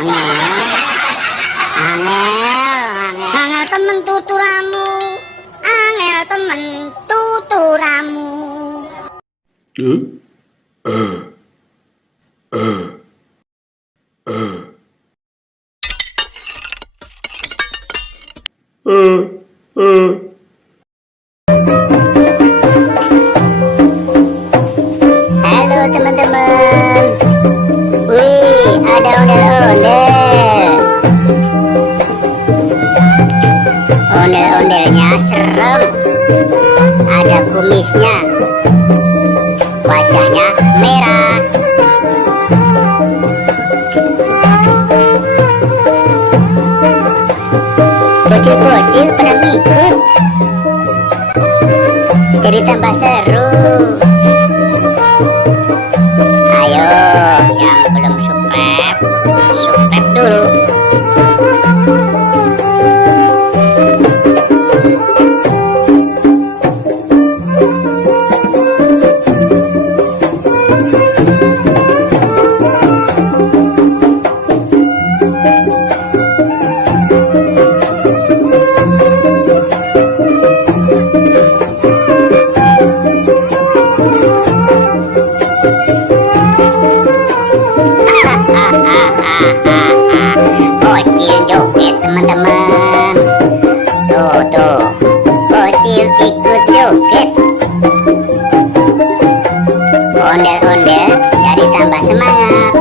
Angel temen tuturamu, angel temen tuturamu. Halo teman-teman. Wih, ada ondel-ondel. Ondel-ondelnya serem. Ada kumisnya. Wajahnya merah. Bocil-bocil pada ngikut. Jadi tambah seru. Ayo, yang belum subscribe, subscribe dulu. Bocil joget teman-teman. Tuh bocil ikut joget. Ondel-ondel jadi tambah semangat.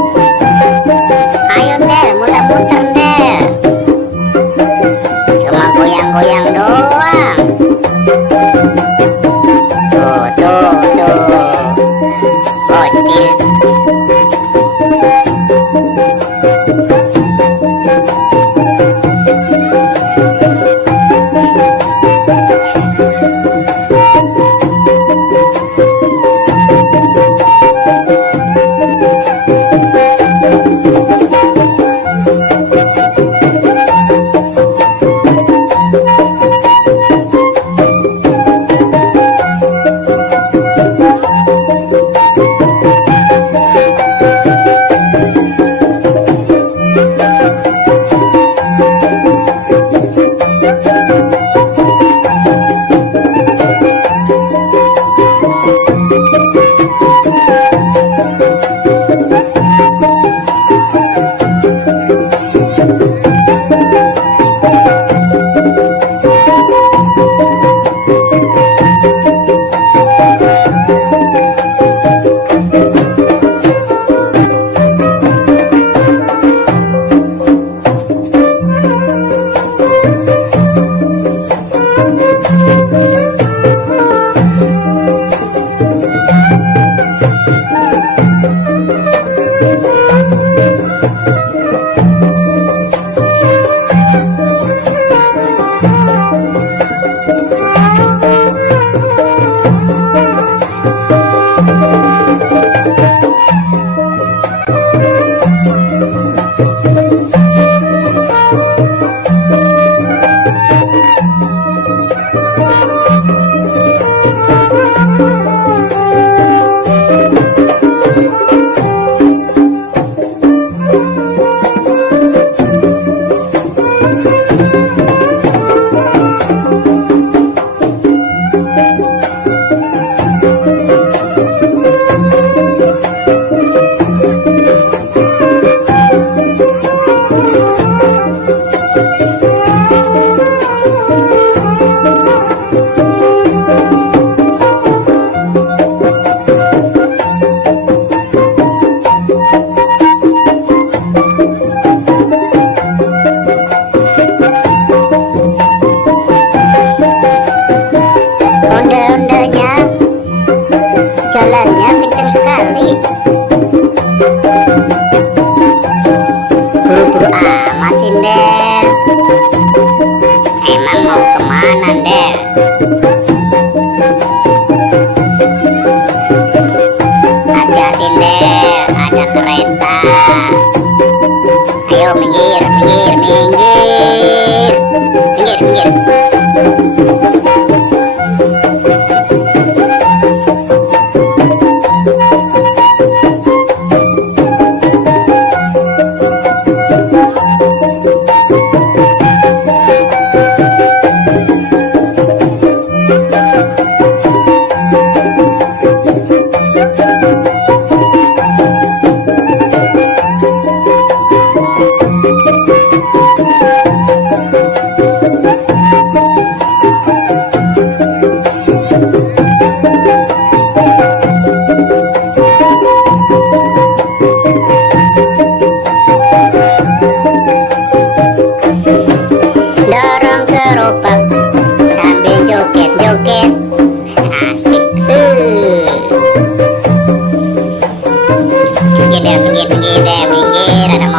Ayo Del, muter-muter Del. Cuma goyang-goyang doang. Tuh bocil.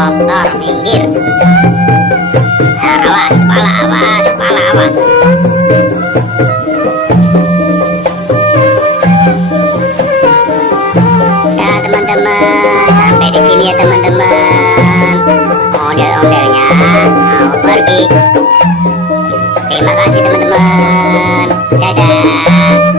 motor minggir. Awas kepala, awas kepala, awas. Ya teman-teman, sampai di sini ya teman-teman. Ondel-ondelnya mau pergi. Terima kasih teman-teman. Dadah.